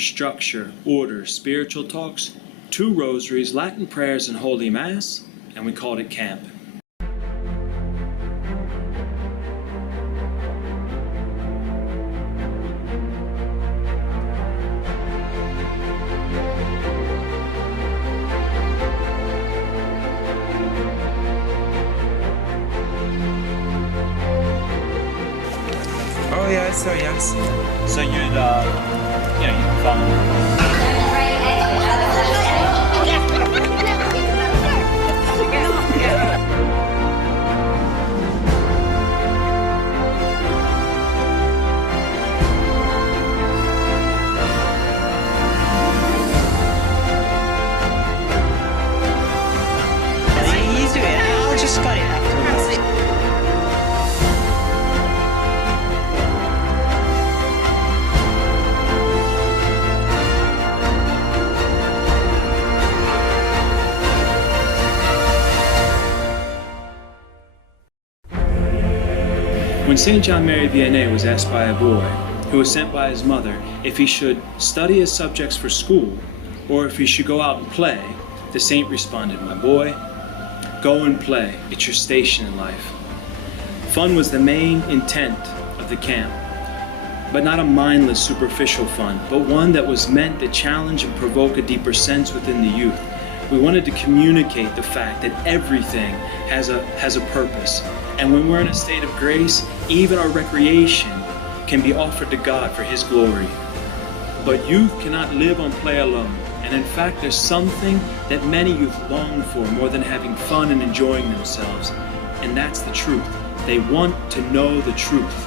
structure, order, spiritual talks, 2 rosaries, Latin prayers, and Holy Mass, and we called it camp. Oh yeah, so yes. So you'd, you'd fun. He's doing it. I'll just cut it afterwards. When St. John Mary Vianney was asked by a boy, who was sent by his mother, if he should study his subjects for school, or if he should go out and play, the saint responded, "My boy, go and play. It's your station in life." Fun was the main intent of the camp, but not a mindless, superficial fun, but one that was meant to challenge and provoke a deeper sense within the youth. We wanted to communicate the fact that everything has a purpose. And when we're in a state of grace, even our recreation can be offered to God for His glory. But youth cannot live on play alone. And in fact, there's something that many youth long for more than having fun and enjoying themselves. And that's the truth. They want to know the truth.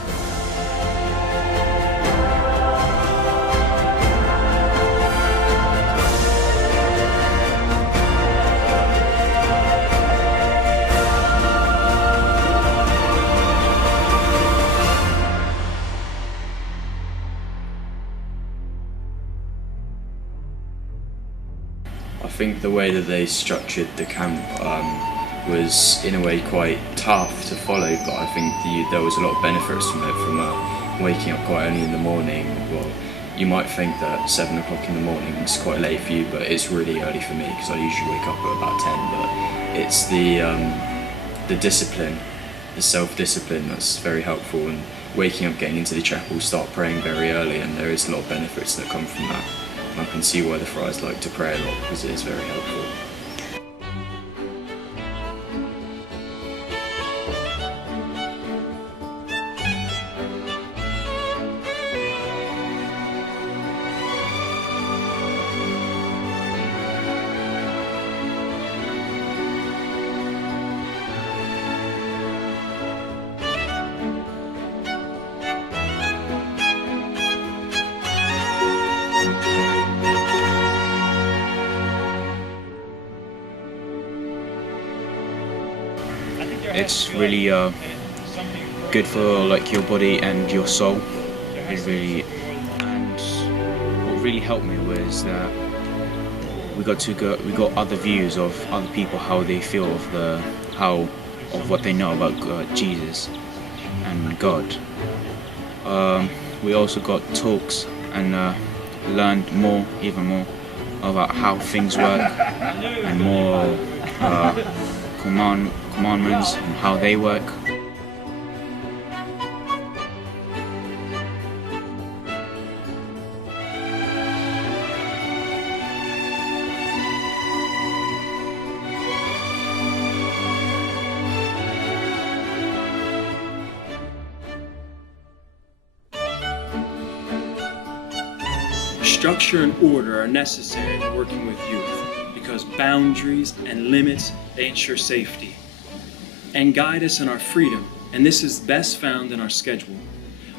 I think the way that they structured the camp was in a way quite tough to follow, but I think there was a lot of benefits from it, from waking up quite early in the morning. Well, you might think that 7 o'clock in the morning is quite late for you, but it's really early for me because I usually wake up at about 10, but it's the discipline, the self-discipline that's very helpful, and waking up, getting into the chapel, start praying very early, and there is a lot of benefits that come from that. And I can see why the friars like to pray a lot, because it is very helpful. It's really good for like your body and your soul. It really, and what really helped me was that we got other views of other people, how they feel of what they know about Jesus and God. We also got talks and learned even more about how things work, and more commandments and how they work. Structure and order are necessary in working with youth because boundaries and limits, they ensure safety and guide us in our freedom, and this is best found in our schedule.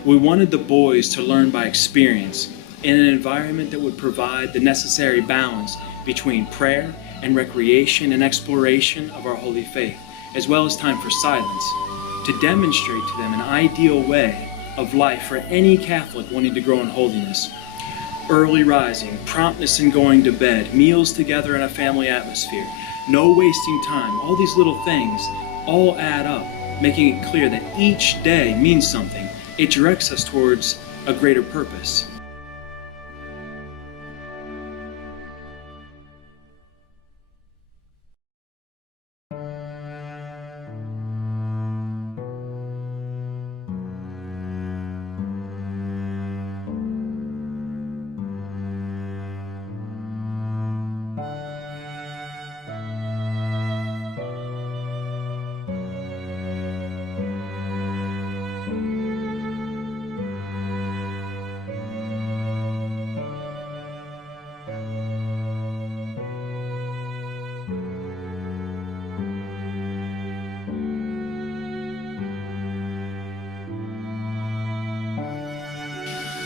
We wanted the boys to learn by experience in an environment that would provide the necessary balance between prayer and recreation and exploration of our holy faith, as well as time for silence, to demonstrate to them an ideal way of life for any Catholic wanting to grow in holiness. Early rising, promptness in going to bed, meals together in a family atmosphere, no wasting time, all these little things all add up, making it clear that each day means something. It directs us towards a greater purpose.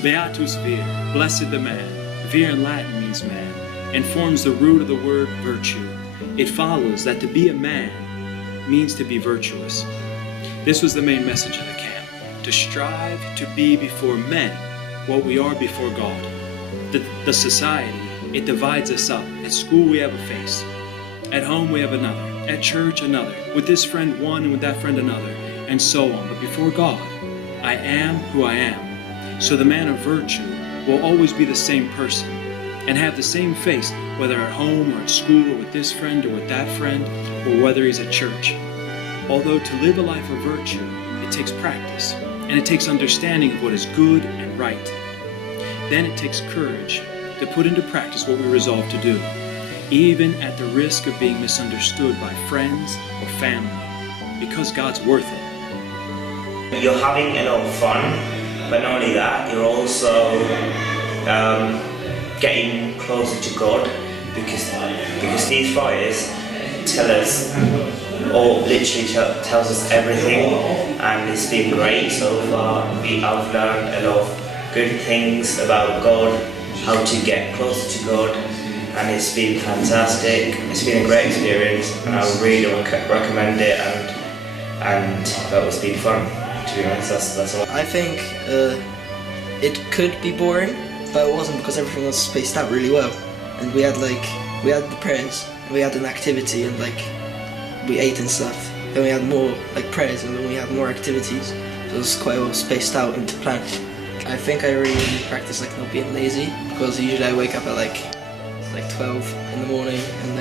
Beatus vir, blessed the man. Vir in Latin means man, and forms the root of the word virtue. It follows that to be a man means to be virtuous. This was the main message of the camp, to strive to be before men what we are before God. The society, it divides us up. At school we have a face. At home we have another. At church another. With this friend one and with that friend another. And so on. But before God, I am who I am. So the man of virtue will always be the same person and have the same face, whether at home or at school or with this friend or with that friend, or whether he's at church. Although to live a life of virtue, it takes practice, and it takes understanding of what is good and right. Then it takes courage to put into practice what we resolve to do, even at the risk of being misunderstood by friends or family, because God's worth it. You're having a lot of fun, but not only that, you're also getting closer to God, because these friars tell us, or literally tells us everything, and it's been great so far. I've learned a lot of good things about God, how to get closer to God, and it's been fantastic. It's been a great experience, and I really recommend it, and that was been fun. To be honest, that's all. I think it could be boring, but it wasn't, because everything was spaced out really well, and we had the prayers, and we had an activity, and we ate and stuff. Then we had more prayers, and then we had more activities. So it was quite well spaced out into plan. I think I really practice not being lazy, because usually I wake up at 12 in the morning and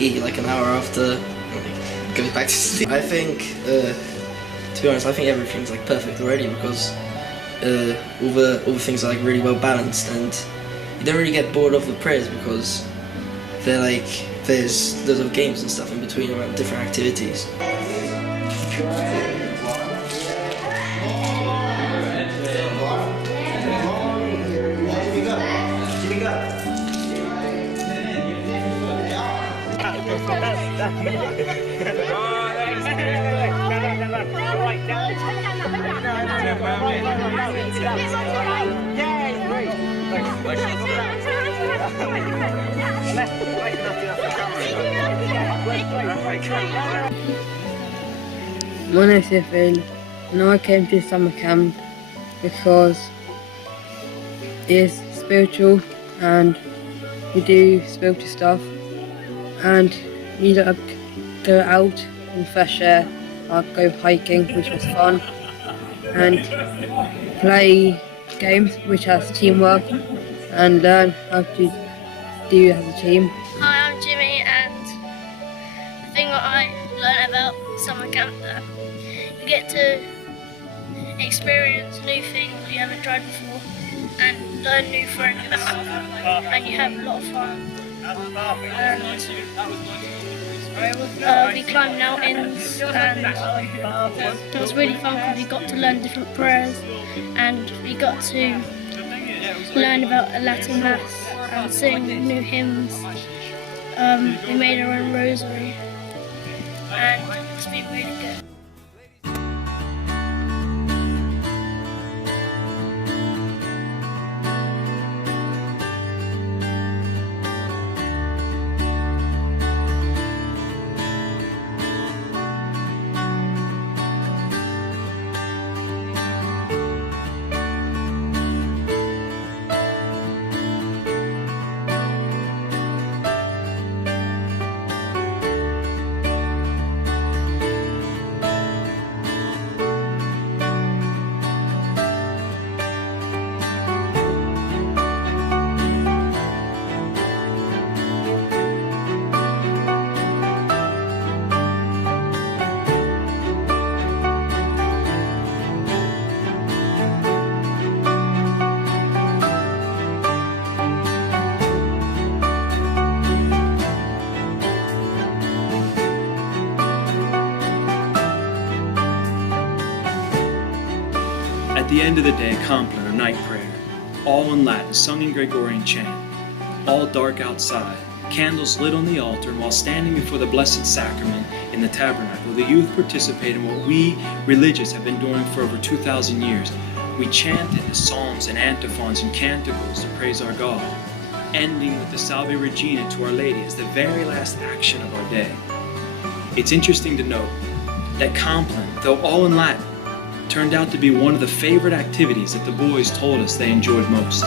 eat an hour after and go back to sleep. I think to be honest, I think everything's perfect already, because all the things are really well balanced, and you don't really get bored of the prayers, because they're there's loads of games and stuff in between around different activities. My name's Tiffin, and I came to summer camp because it's spiritual and we do spiritual stuff, and we go out in fresh air, go hiking, which was fun, and play games which has teamwork, and learn how to do as a team. Hi, I'm Jimmy, and the thing that I learned about summer camp, that you get to experience new things you haven't tried before and learn new friends, and you have a lot of fun. And we climbed mountains, and it was really fun because we got to learn different prayers, and we got to learn about a Latin Mass and sing new hymns. We made our own rosary, and it's been really good. At the end of the day, a compline or night prayer, all in Latin, sung in Gregorian chant, all dark outside, candles lit on the altar, and while standing before the Blessed Sacrament in the tabernacle, the youth participate in what we religious have been doing for over 2,000 years. we chanted the psalms and antiphons and canticles to praise our God, ending with the Salve Regina to Our Lady as the very last action of our day. It's interesting to note that Compline, though all in Latin, turned out to be one of the favorite activities that the boys told us they enjoyed most.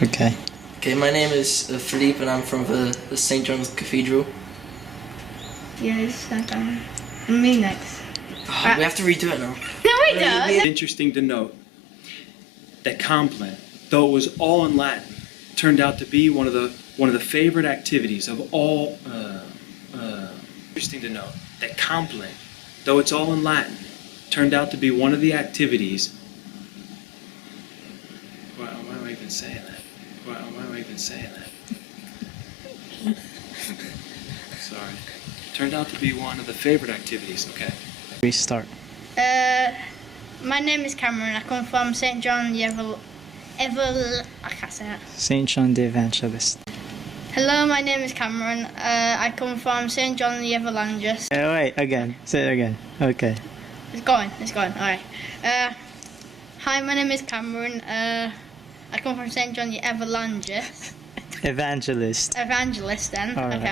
Okay. Okay, my name is Philippe and I'm from the St. John's Cathedral. Yes, me next. Oh, we have to redo it now. No, we don't. It's interesting to note that Compline, though it was all in Latin, turned out to be one of the favorite activities of all. Interesting to note that Compline, though it's all in Latin, turned out to be one of the activities. Why am I even saying that? Why am I even saying that? Sorry. Turned out to be one of the favorite activities. Okay. Restart. My name is Cameron. I come from St. John the I can't say it. St. John the Evangelist. Hello, my name is Cameron. I come from St. John the Evangelist. Wait, again. Say it again. Okay. It's going. Alright. Hi, my name is Cameron. I come from St. John the Evangelist. Evangelist. Evangelist then. All right. Okay.